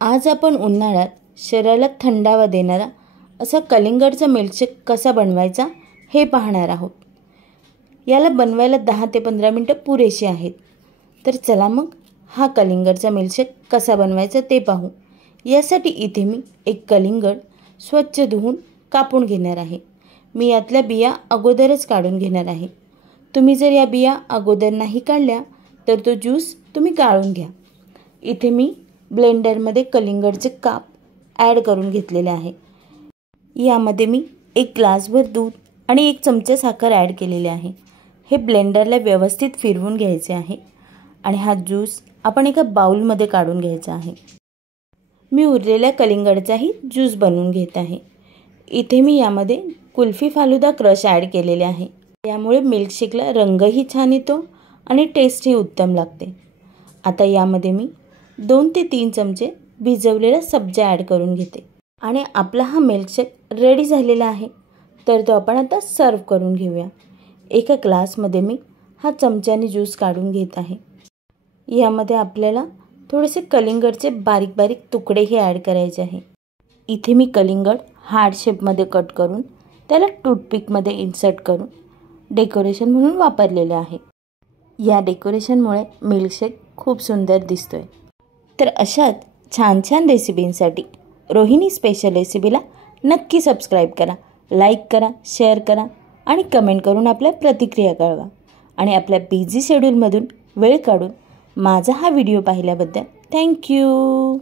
आज आपण उन्हाळ्यात शरीराला थंडावा देणारा असा कलिंगडचा मिल्कशेक कसा बनवायचा हे पाहणार आहोत। याला बनवायला 10 ते 15 मिनिटं पुरेशी आहेत। तर चला मग हा कलिंगडचा मिल्कशेक कसा बनवायचा ते पाहू। यासाठी इथे मी एक कलिंगड स्वच्छ धुवून कापून घेणार आहे। मी यातल्या बिया अगोदरच काढून घेणार आहे। तुम्ही जर या बिया अगोदर नाही काढल्या तर तो ज्यूस तुम्ही गाळून घ्या। इथे मी ब्लेंडरमध्ये कलिंगडचे काप ॲड करून घेतलेले आहे। यामध्ये मी 1 ग्लासभर दूध आणि 1 चमचा साखर ॲड केलेले आहे। हे ब्लेंडरला व्यवस्थित फिरवून घ्यायचे आहे आणि हा ज्यूस आपण एका बाउलमध्ये काढून घ्यायचा आहे। मी उरलेल्या कलिंगडचाही ज्यूस बनवून घेत आहे। इथे मी यामध्ये कुल्फी फालुदा क्रश ॲड केलेले आहे। यामुळे मिल्कशेकला रंगही छान येतो आणि टेस्टही उत्तम लागते। आता यामध्ये मी 2 ते 3 चमचे भिजवलेला सब्जा ॲड करून घेते आणि आपला हा मिल्कशेक रेडी झालेला आहे। तर तो आपण आता सर्व करून घेऊया। एका ग्लासमध्ये मी हा चमच्याने ज्यूस काढून घेत आहे। यामध्ये आपल्याला थोडेसे कलिंगडचे बारीक बारीक तुकडेही ॲड करायचे आहे। इथे मी कलिंगड हार्ट शेपमध्ये कट करून त्याला टूथपिकमध्ये इन्सर्ट करून डेकोरेशन म्हणून वापरलेले आहे। या डेकोरेशनमुळे मिल्कशेक खूप सुंदर दिसतोय। तर अशाच छान छान रेसिपींसाठी रोहिणी स्पेशल रेसिपीला नक्की सबस्क्राईब करा, लाईक करा, शेअर करा आणि कमेंट करून आपल्या प्रतिक्रिया कळवा। आणि आपल्या बिझी शेड्यूलमधून वेळ काढून माझा हा व्हिडिओ पाहिल्याबद्दल थँक्यू।